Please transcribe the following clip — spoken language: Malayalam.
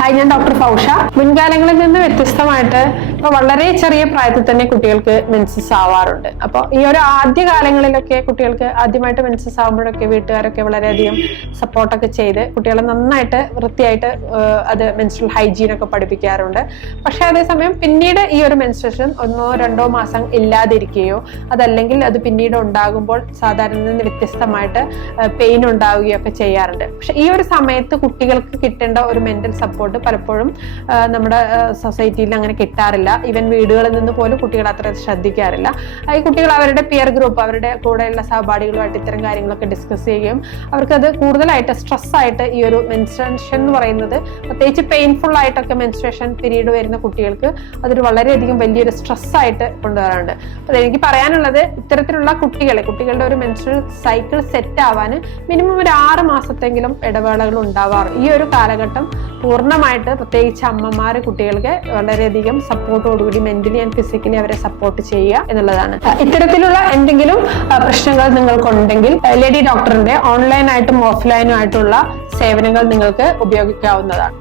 ഹായ്, ഞാൻ ഡോക്ടർ ഫൗഷ. മുൻകാലങ്ങളിൽ നിന്ന് വ്യത്യസ്തമായിട്ട് ഇപ്പൊ വളരെ ചെറിയ പ്രായത്തിൽ തന്നെ കുട്ടികൾക്ക് മെൻസസ് ആവാറുണ്ട്. അപ്പോൾ ഈ ഒരു ആദ്യ കാലങ്ങളിലൊക്കെ കുട്ടികൾക്ക് ആദ്യമായിട്ട് മെൻസസ് ആകുമ്പോഴൊക്കെ വീട്ടുകാരൊക്കെ വളരെയധികം സപ്പോർട്ടൊക്കെ ചെയ്ത് കുട്ടികളെ നന്നായിട്ട് വൃത്തിയായിട്ട് അത് മെൻസ്ട്രൽ ഹൈജീൻ ഒക്കെ പഠിപ്പിക്കാറുണ്ട്. പക്ഷെ അതേസമയം പിന്നീട് ഈ ഒരു മെൻസ്ട്രേഷൻ 1-2 മാസം ഇല്ലാതിരിക്കുകയോ അതല്ലെങ്കിൽ അത് പിന്നീട് ഉണ്ടാകുമ്പോൾ സാധാരണ നിന്ന് വ്യത്യസ്തമായിട്ട് പെയിൻ ഉണ്ടാവുകയോ ഒക്കെ ചെയ്യാറുണ്ട്. പക്ഷെ ഈ ഒരു സമയത്ത് കുട്ടികൾക്ക് കിട്ടേണ്ട ഒരു മെന്റൽ സപ്പോർട്ട് പലപ്പോഴും നമ്മുടെ സൊസൈറ്റിയിൽ അങ്ങനെ കിട്ടാറില്ല. ഈവൻ വീടുകളിൽ നിന്ന് പോലും കുട്ടികൾ അത്ര ശ്രദ്ധിക്കാറില്ല. ഈ കുട്ടികൾ അവരുടെ പിയർ ഗ്രൂപ്പ്, അവരുടെ കൂടെയുള്ള സഹപാഠികളുമായിട്ട് ഇത്തരം കാര്യങ്ങളൊക്കെ ഡിസ്കസ് ചെയ്യുകയും അവർക്കത് കൂടുതലായിട്ട് സ്ട്രെസ് ആയിട്ട് ഈ ഒരു മെൻസ്ട്രേഷൻ എന്ന് പറയുന്നത്, പ്രത്യേകിച്ച് പെയിൻഫുൾ ആയിട്ടൊക്കെ മെൻസ്ട്രേഷൻ പീരീഡ് വരുന്ന കുട്ടികൾക്ക് അതൊരു വളരെയധികം വലിയൊരു സ്ട്രെസ് ആയിട്ട് കൊണ്ടുവരാറുണ്ട്. അപ്പോൾ എനിക്ക് പറയാനുള്ളത്, ഇത്തരത്തിലുള്ള കുട്ടികളുടെ ഒരു മെൻസ്ട്രൽ സൈക്കിൾ സെറ്റ് ആവാൻ മിനിമം ഒരു 6 മാസത്തെങ്കിലും ഇടവേളകൾ ഉണ്ടാവാറ്. ഈ ഒരു കാലഘട്ടം പൂർണ്ണമായിട്ട് പ്രത്യേകിച്ച് അമ്മമാര് കുട്ടികൾക്ക് വളരെയധികം സപ്പോർട്ടോടുകൂടി മെന്റലി ആൻഡ് ഫിസിക്കലി അവരെ സപ്പോർട്ട് ചെയ്യുക എന്നുള്ളതാണ്. ഇത്തരത്തിലുള്ള എന്തെങ്കിലും പ്രശ്നങ്ങൾ നിങ്ങൾക്കുണ്ടെങ്കിൽ ലേഡി ഡോക്ടറിന്റെ ഓൺലൈനായിട്ടും ഓഫ്ലൈനും ആയിട്ടുള്ള സേവനങ്ങൾ നിങ്ങൾക്ക് ഉപയോഗിക്കാവുന്നതാണ്.